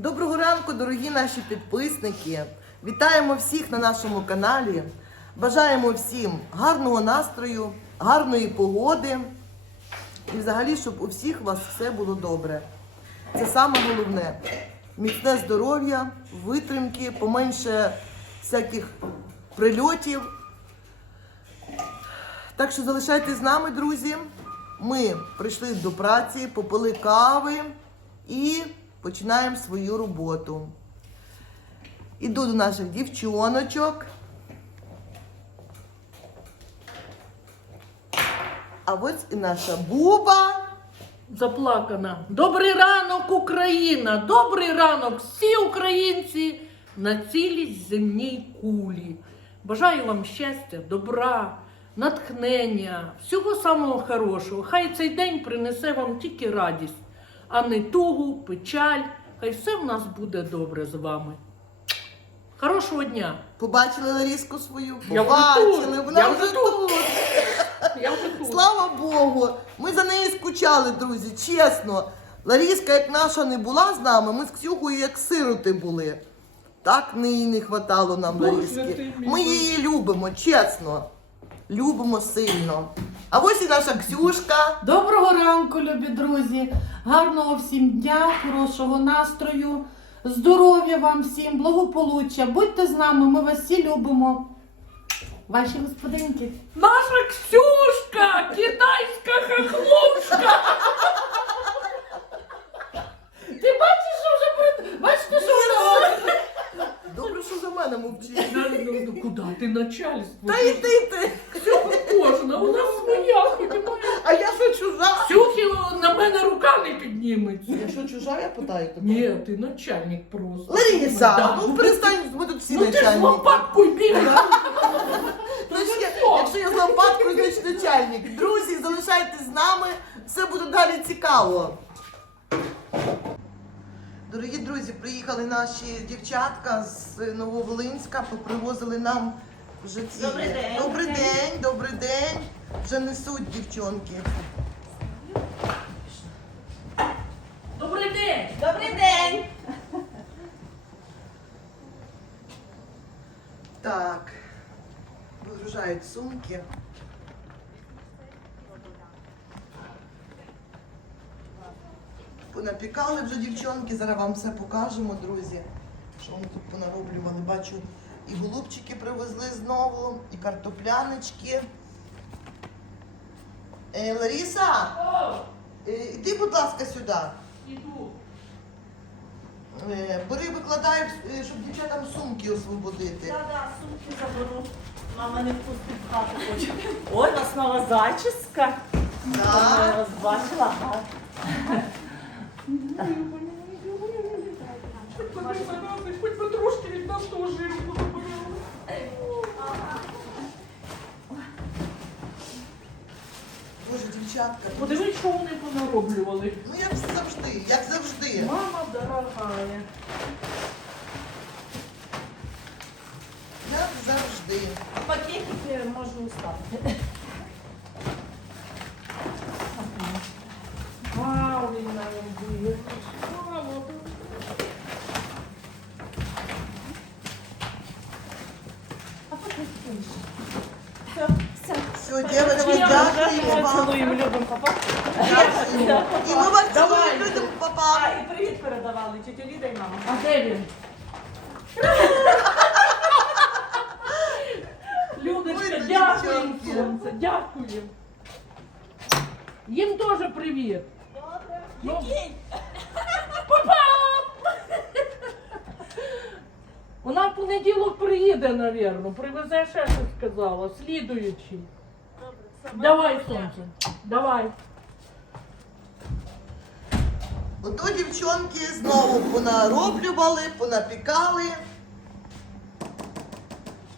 Доброго ранку, дорогі наші підписники. Вітаємо всіх на нашому каналі. Бажаємо всім гарного настрою, гарної погоди. І взагалі, щоб у всіх вас все було добре. Це саме головне. Міцне здоров'я, витримки, поменше всяких прильотів. Так що залишайтесь з нами, друзі. Ми прийшли до праці, попили кави і починаємо свою роботу. Іду до наших дівчоночок. А ось і наша Буба. заплакана. Добрий ранок, Україна! Добрий ранок, всі українці на цілій земній кулі. Бажаю вам щастя, добра, натхнення, всього самого хорошого. Хай цей день принесе вам тільки радість, а не тугу, печаль. Хай все в нас буде добре з вами. Хорошого дня! Побачили Ларіску свою? Я вже Побачили, тут, вона я вже вже тут. тут. Я вже тут. Слава Богу! Ми за нею скучали, друзі, чесно. Ларіска, як наша не була з нами, ми з Ксюхою як сироти були. Так неї не хватало нам Боже Ларіски. ти мій. Ми її любимо, чесно. Любимо сильно. А ось і наша Ксюшка. Доброго ранку, любі друзі! Гарного всім дня, хорошого настрою, здоров'я вам всім, благополуччя. Будьте з нами, ми вас всі любимо. Ваші господинки. Наша Ксюшка, китайська хохлушка. Ти бачиш, що вже перед... Бачите, що вже Добре, що за мене мовчить. Ну, ну, ну, Куда ти начальство? Та йди ти. Кожна, у нас своя, хоч і моя. А я що чужа? Ксюхі на мене рука не підніметься. Я що чужа, я питаю тебе. Ні, ти начальник просто. Ларіса, Да. ну перестань, ми тут всі Ну ти ж начальники. лопаткою бігаєш. Значить, я- якщо я з лампадкою, значить начальник. Друзі, залишайтесь з нами, все буде далі цікаво. Дорогі друзі, приїхали наші дівчатка з Нововолинська, попривозили нам вже ці. Добрий день. Добрий день, добрий день. Вже несуть дівчонки. Добрий день. Добрий день! Так, вигружають сумки. Понапікали вже дівчонки, зараз вам все покажемо, друзі. Що вони тут понароблювали. Бачу, і голубчики привезли знову, і картоплянички. Е, Ларіса, е, іди, будь ласка, сюди. іду. Е, бери, викладай, е, щоб дівчатам сумки освободити. Да, да, сумки заберу. Мама не впустить в хату хоче. Ой, у вас нова зачіска. Так. Я вас бачила. Хоч би трошки від нас того жиру забрали. Боже, дівчатка. Подивись, що вони понароблювали. Ну як завжди, як завжди. Мама дорогая. Як завжди. Пакетики можу ставити. Все, все. Все, дівчатки, дякуємо вам. Цілуємо, любимо, папа. Дякуємо. І ми вас Давай. цілуємо, людям, А, папа. і привіт передавали, тетя Ліда і мама. А де він? Людочка, Ой, дякую, дівчонки. сонце, дякую. Їм теж привіт. Ну. Вона в понеділок приїде, напевно. Привезе ще щось сказала, слідуючий. Добре. Давай, сонце, давай. Ото дівчонки знову понароблювали, понапікали.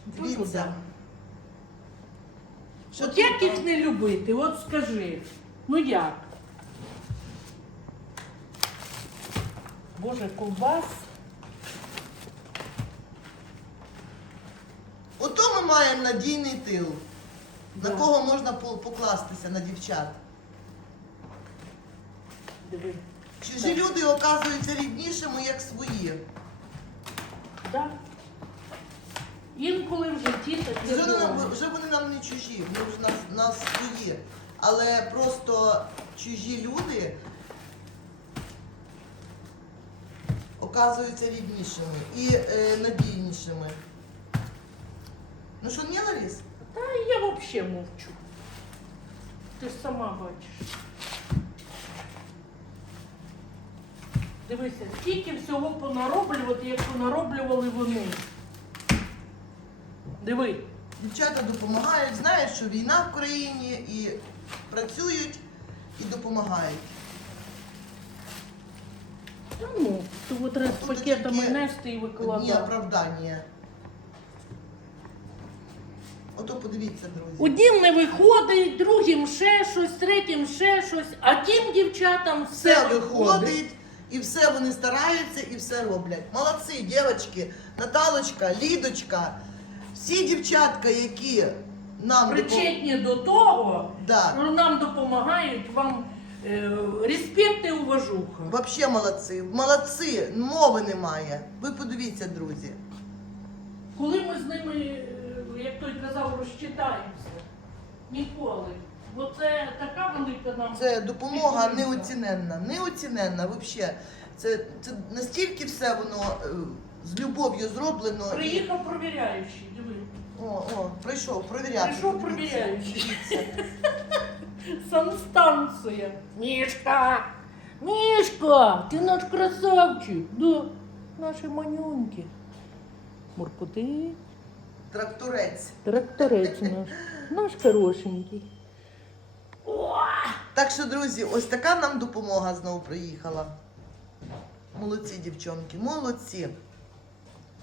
Дивіться. Що От як їх не любити? От скажи. Ну як? Боже, ковбас. Ото ми маємо надійний тил. На Да. кого можна по- покластися на дівчат. Диви. Чужі люди оказуються ріднішими, як свої. Да? Інколи в житті таке. Вже, нам, вже вони нам не чужі, вони вже нас, нас свої. Але просто чужі люди оказуються ріднішими і е, надійнішими. Ну що, ні, Ларіс? Та я взагалі мовчу. Ти ж сама бачиш. Дивися, скільки всього понароблювати, як понароблювали вони. Диви. Дівчата допомагають, знають, що війна в країні і працюють і допомагають. Ну, то от треба з Тут пакетами таке нести і Одні викладати. оправдання. Ото подивіться, друзі. Однім не виходить, другим ще щось, третім ще щось, а тим дівчатам все, все виходить. і все вони стараються, і все роблять. Молодці, дівчатки, Наталочка, Лідочка, всі дівчатка, які нам допом- Причетні до того, Да. нам допомагають, вам респект і уважуха. Вообще молодці, молодці, мови немає. Ви подивіться, друзі. Коли ми з ними, е, як той казав, розчитаємося? Ніколи. Бо це така велика нам. Це допомога підтримка. неоціненна, неоціненна взагалі. Це, це настільки все воно е, з любов'ю зроблено. Приїхав провіряючий, диви. О, о, прийшов провіряти. Прийшов провіряючий. Санстанція. Мішка! Мішка! Ти наш красавчик! Да. Наші манюньки. Муркути. Тракторець. Тракторець наш. Наш хорошенький. Так що, друзі, ось така нам допомога знову приїхала. Молодці, дівчонки, молодці.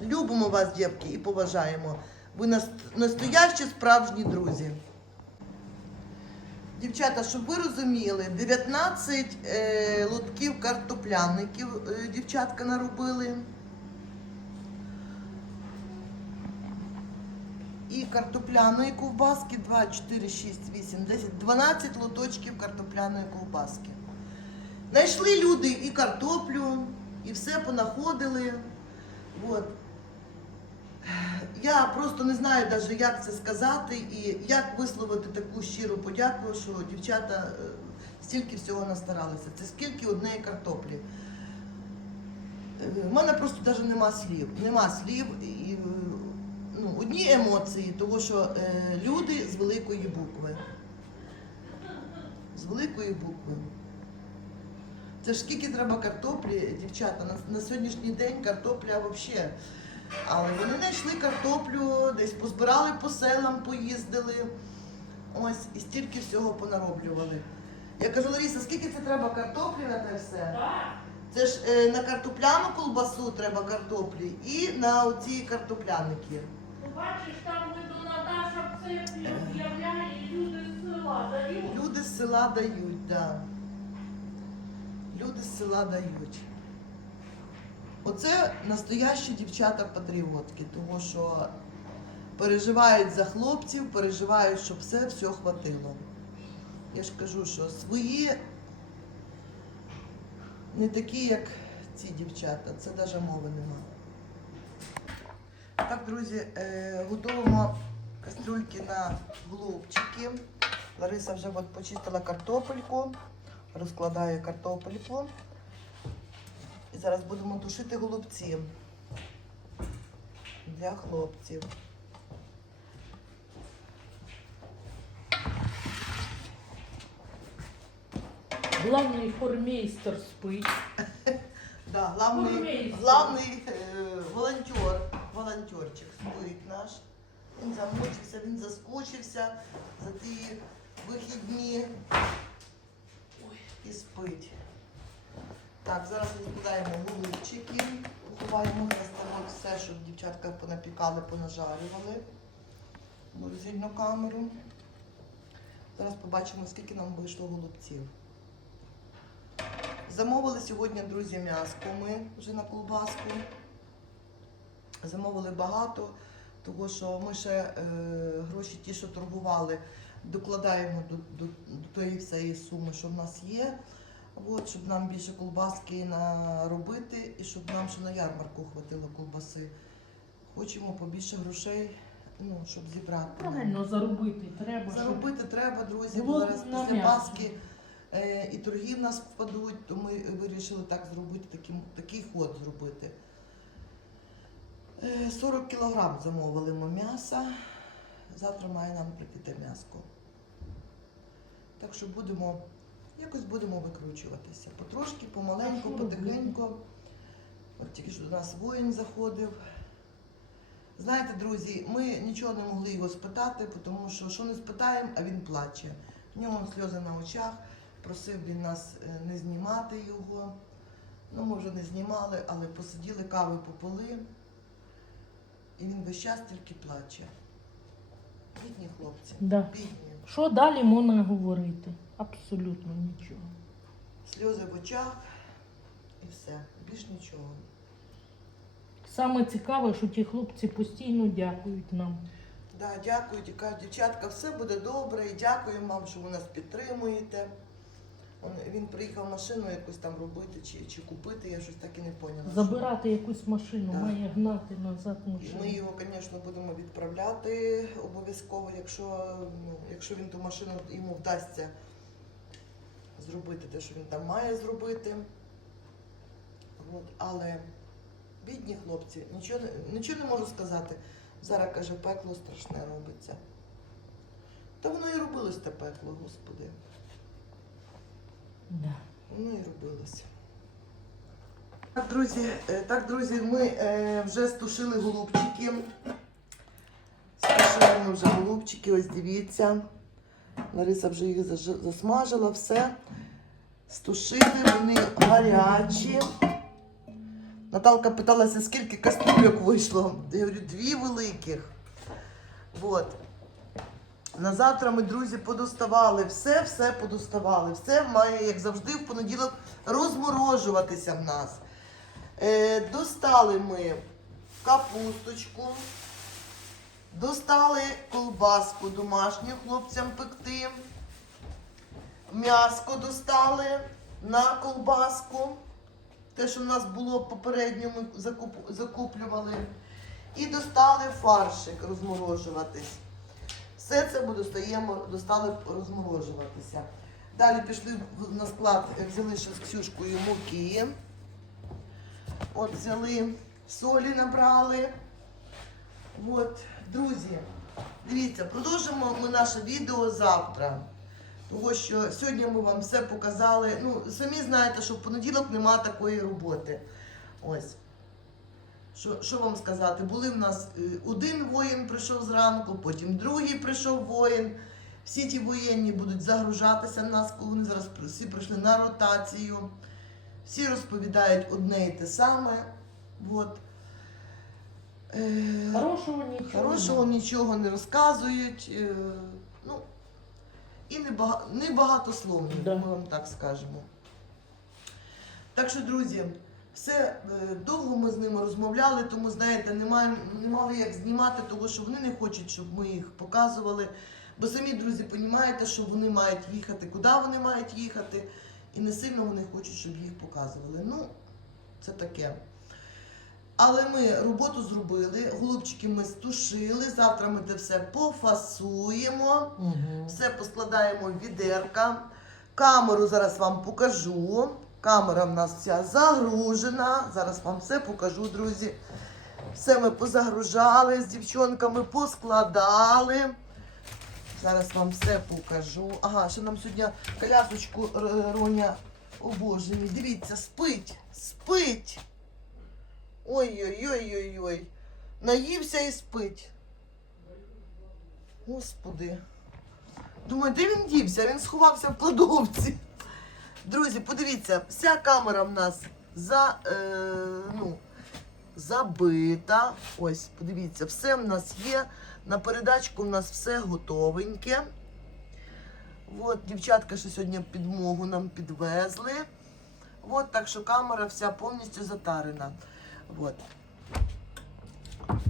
Любимо вас, дівки, і поважаємо. Ви нас- настоящі справжні друзі. Дівчата, щоб ви розуміли, 19 е, лотків картопляників е, дівчатка наробили. І картопляної ковбаски 2, 4, 6, 8, 10, 12 лоточків картопляної ковбаски. Знайшли люди і картоплю, і все понаходили. От. Я просто не знаю навіть, як це сказати і як висловити таку щиру подяку, що дівчата е, стільки всього настаралися. Це скільки однієї картоплі. У мене просто навіть нема слів. Нема слів. І, е, ну, одні емоції, тому що е, люди з великої букви. З великої букви. Це ж скільки треба картоплі, дівчата, на, на сьогоднішній день картопля взагалі. Але вони знайшли картоплю, десь позбирали по селам, поїздили. Ось, і стільки всього понароблювали. Я кажу, Ларіса, скільки це треба картоплі на те все? Це ж е, на картопляну колбасу треба картоплі і на оці картопляники. Ну, Бачиш, там видно Наташа це об'являє, і люди з села дають. Люди з села дають, да. Люди з села дають. Оце настоящі дівчата-патріотки, тому що переживають за хлопців, переживають, щоб все все хватило. Я ж кажу, що свої не такі, як ці дівчата. Це навіть мови немає. Так, друзі, е, готуємо кастрюльки на голубчики. Лариса вже от почистила картопельку, розкладає картопельку. Зараз будемо тушити голубці для хлопців. Главний формейстер спить. Да, главний, главний е, волонтер, волонтерчик спить наш. Він замучився, він заскучився за ті вихідні. Ой, і спить. Так, зараз розкладаємо голубчики, ховаємо на все, щоб дівчатка понапікали, понажарювали морозильну камеру. Зараз побачимо, скільки нам вийшло голубців. Замовили сьогодні, друзі, м'яско ми вже на колбаску. Замовили багато, тому що ми ще е, гроші ті, що торгували, докладаємо до, до, до тієї всієї суми, що в нас є. От, щоб нам більше колбаски наробити і щоб нам ще на ярмарку хватило колбаси. хочемо побільше грошей, ну, щоб зібрати. Правильно заробити треба. щоб- Заробити треба, друзі, бо зараз після. Пасхи е, і торги в нас впадуть, то ми вирішили так зробити, такий, такий ход зробити. Е, 40 кілограм замовили ми м'яса. Завтра має нам прийти м'яско. Так що будемо, якось будемо викручуватися. Потрошки, помаленьку, потихеньку. От тільки що до нас воїн заходив. Знаєте, друзі, ми нічого не могли його спитати, тому що що не спитаємо, а він плаче. В нього сльози на очах. Просив він нас е, не знімати його. Ну, ми вже не знімали, але посиділи, кави попили. І він весь час тільки плаче. Бідні хлопці. Да. Бідні. Що далі можна говорити? Абсолютно нічого. Сльози в очах і все. Більш нічого. Саме цікаве, що ті хлопці постійно дякують нам. Да, дякую, кажуть, дівчатка, все буде добре. І дякуємо вам, що ви нас підтримуєте. Он, він приїхав машину якусь там робити чи, чи купити, я щось так і не поняла. що. Забирати якусь машину, Да. має гнати назад І машину. Ми його, звісно, будемо відправляти обов'язково, якщо, ну, якщо він ту машину йому вдасться зробити те, що він там має зробити. От, але бідні хлопці, нічого, нічого не можу сказати. Зараз каже, пекло страшне робиться. Та воно і робилось те пекло, господи. Да. Воно і робилося. Так, друзі, е, так, друзі, ми е, вже стушили голубчики. Стушили ми вже голубчики, ось дивіться. Лариса вже їх засмажила, все. Стушили, вони гарячі. Наталка питалася, скільки кастрюльок вийшло. Я говорю, дві великих. Вот. На завтра ми, друзі, подоставали все, все подоставали. Все має, як завжди, в понеділок розморожуватися в нас. Е, достали ми капусточку, достали колбаску домашню хлопцям пекти. М'яско достали на колбаску. Те, що в нас було попередньо, ми закуп- закуплювали. І достали фаршик розморожуватись. Все це ми достаємо, достали розморожуватися. Далі пішли на склад, е, взяли ще з Ксюшкою муки. От взяли, солі набрали. От, друзі, дивіться, продовжимо ми наше відео завтра. Тому що сьогодні ми вам все показали. Ну, самі знаєте, що в понеділок нема такої роботи. Ось. Що, що вам сказати? Були в нас е, один воїн прийшов зранку, потім другий прийшов воїн. Всі ті воєнні будуть загружатися в нас, коли вони зараз всі прийшли на ротацію. Всі розповідають одне і те саме. От. Е, Хорошого нічого. Хорошого нічого не розказують. е, Ну, і небага- небагатословні, Да. ми вам так скажемо. Так що, друзі, все е, довго ми з ними розмовляли, тому, знаєте, не, маємо, не мали як знімати, тому що вони не хочуть, щоб ми їх показували. Бо самі друзі розумієте, що вони мають їхати, куди вони мають їхати, і не сильно вони хочуть, щоб їх показували. Ну, це таке. Але ми роботу зробили, голубчики ми стушили. Завтра ми це все пофасуємо, Угу. все поскладаємо в відерка. Камеру зараз вам покажу. Камера в нас вся загружена. Зараз вам все покажу, друзі. Все ми позагружали з дівчонками, поскладали. Зараз вам все покажу. Ага, ще нам сьогодні колясочку Роня. О боже мій, дивіться, спить, спить. Ой-ой-ой-ой-ой. Наївся і спить. Господи. Думаю, де він дівся? Він сховався в кладовці. Друзі, подивіться, вся камера в нас за, е, ну, забита. Ось, подивіться, все в нас є. На передачку в нас все готовеньке. От, дівчатка ще сьогодні підмогу нам підвезли. От, так що камера вся повністю затарена. От.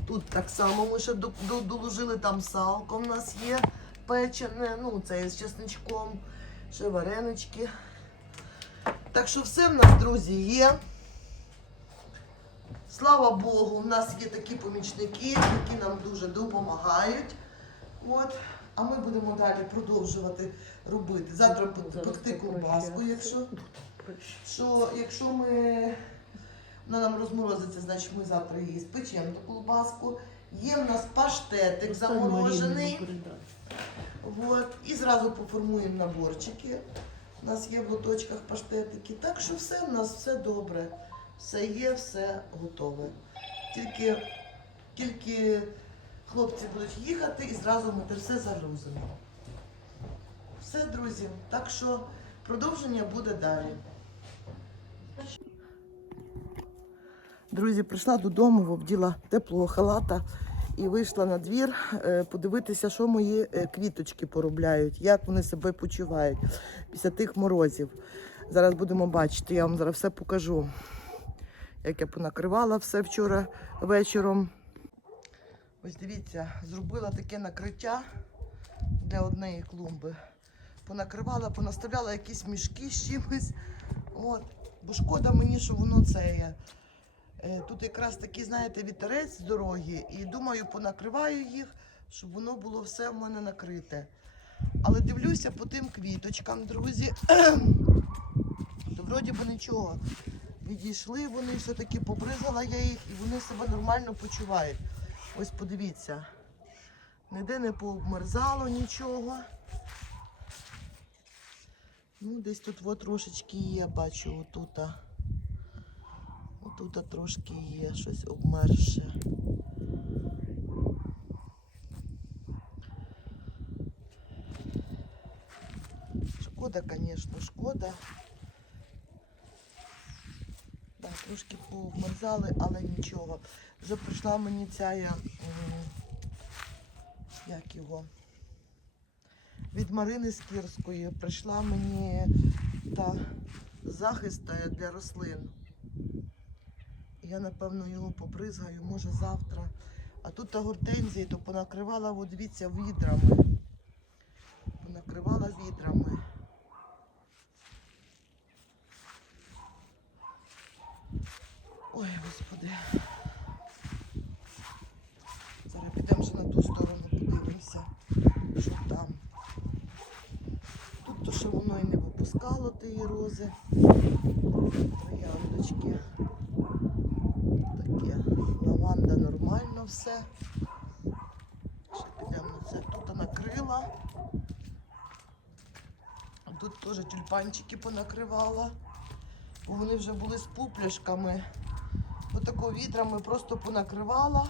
Тут так само ми ще до- до- доложили, там салко в нас є печене, ну це з чесничком, ще варенички. Так що все в нас, друзі, є. Слава Богу, у нас є такі помічники, які нам дуже допомагають. От. А ми будемо далі продовжувати робити. Завтра пекти ковбаску, якщо, що, якщо ми, вона нам розморозиться, значить ми завтра її спечемо ту колбаску. Є в нас паштетик заморожений. От. І зразу поформуємо наборчики. У нас є в лоточках паштетики. Так що все в нас все добре. Все є, все готове. Тільки, тільки хлопці будуть їхати і зразу ми все загрузимо. Все, друзі. Так що продовження буде далі. Друзі, прийшла додому, вділа теплого халата і вийшла на двір е, подивитися, що мої е, квіточки поробляють, як вони себе почувають після тих морозів. Зараз будемо бачити, я вам зараз все покажу. Як я понакривала все вчора вечором. Ось дивіться, зробила таке накриття для однієї клумби. Понакривала, понаставляла якісь мішки з чимось. От. Бо шкода мені, що воно це є. Е, Тут якраз такий, знаєте, вітерець з дороги, і думаю, понакриваю їх, щоб воно було все в мене накрите. Але дивлюся по тим квіточкам, друзі. То вроді би нічого. Відійшли вони, все-таки побризала я їх, і вони себе нормально почувають. Ось подивіться. Ніде не пообмерзало нічого. Ну, десь тут от трошечки є, бачу, отута. Отут трошки є щось обмерше. Шкода, звісно, шкода. Да, трошки пообмерзали, але нічого. Вже прийшла мені ця, як його, від Марини Скірської прийшла мені та захист та для рослин. Я, напевно, його побризгаю, може завтра. А тут та гортензії, то понакривала, от дивіться, відрами. Понакривала відрами. Ой, господи. Зараз підемо ще на ту сторону, подивимося, що там. Тут то, що воно і не випускало тієї рози. Трояндочки. Таке. Лаванда нормально все. Ще підемо на це. Тут накрила. Тут теж тюльпанчики понакривала. Бо вони вже були з пупляшками. Отако відрами просто понакривала.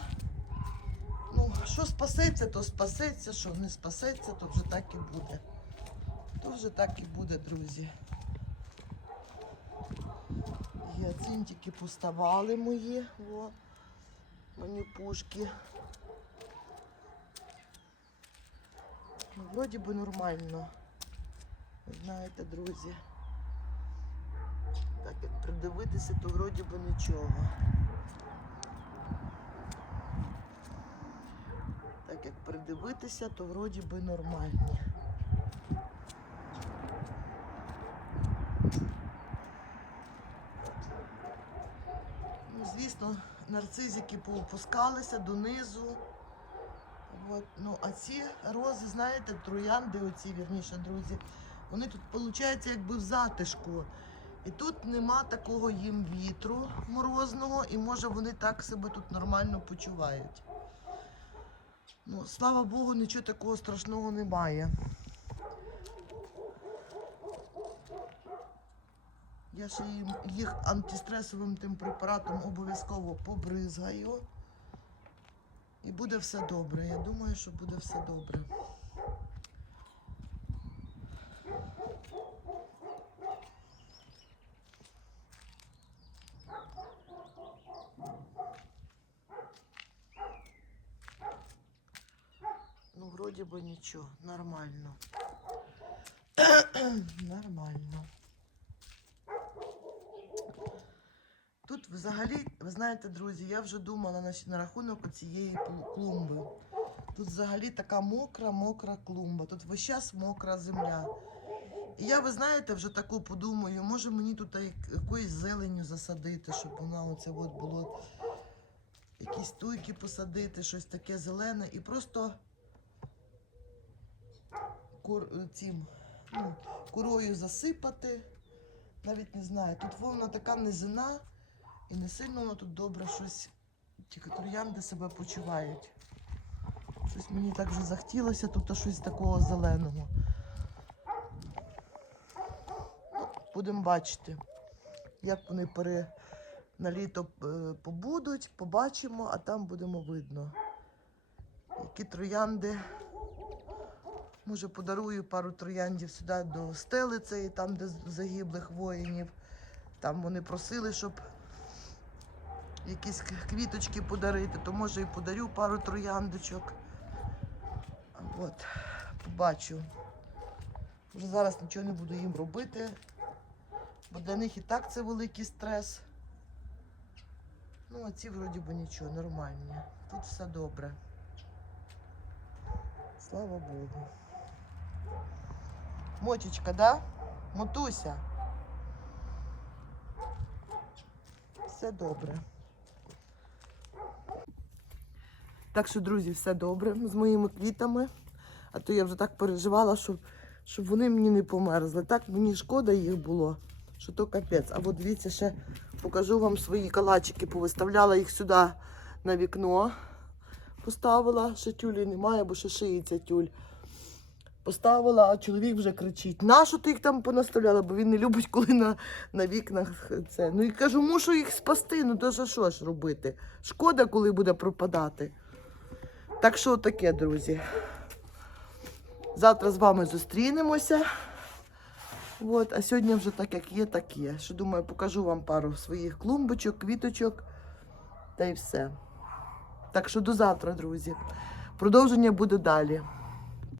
Ну, що спасеться, то спасеться, що не спасеться, то вже так і буде. То вже так і буде, друзі. Гіацинтики поставали мої. О, мені пушки. Ну, вроді би нормально. Знаєте, друзі. Так як придивитися, то вроді би нічого. Так як придивитися, то вроді би нормальні. Звісно, нарцизики поопускалися донизу. От. Ну, а ці рози, знаєте, троянди, оці, вірніше, друзі, вони тут, виходить, якби в затишку. І тут нема такого їм вітру морозного, і може вони так себе тут нормально почувають. Ну, слава Богу, нічого такого страшного немає. Я ще їх антистресовим тим препаратом обов'язково побризгаю. І буде все добре. Я думаю, що буде все добре. Ну, вроді би нічого, нормально. нормально. Тут взагалі, ви знаєте, друзі, я вже думала на, рахунок цієї клумби. Тут взагалі така мокра, мокра клумба. Тут весь час мокра земля. І я, ви знаєте, вже таку подумаю, може мені тут як- якоюсь зеленю засадити, щоб вона оце от було якісь туйки посадити, щось таке зелене і просто кур, цим, ну, курою засипати. Навіть не знаю. Тут вона така низина і не сильно воно тут добре щось. Тільки троянди себе почувають. Щось мені так вже захотілося, тут щось такого зеленого. Ну, Будемо бачити, як вони пере... на літо е, побудуть, побачимо, а там будемо видно. Які троянди. Може, подарую пару трояндів сюди до стелиці, там, де загиблих воїнів. Там вони просили, щоб якісь квіточки подарити, то може і подарю пару трояндочок. От, побачу. Вже зараз нічого не буду їм робити, бо для них і так це великий стрес. Ну, а ці вроді би нічого, нормальні. Тут все добре. Слава Богу. Мочечка, да? Мотуся. Все добре. Так що, друзі, все добре з моїми квітами. А то я вже так переживала, щоб, щоб вони мені не померзли. Так мені шкода їх було, що то капець. А от дивіться, ще покажу вам свої калачики. Повиставляла їх сюди на вікно. Поставила, ще тюлі немає, бо ще шиється тюль. Поставила, а чоловік вже кричить: нащо ти їх там понаставляла? Бо він не любить, коли на, на вікнах це. Ну і кажу, мушу їх спасти. Ну то що, ж робити? Шкода, коли буде пропадати. Так що таке, друзі. Завтра з вами зустрінемося. От, а сьогодні вже так, як є, так є. Що думаю, покажу вам пару своїх клумбочок, квіточок та й все. Так що до завтра, друзі. Продовження буде далі.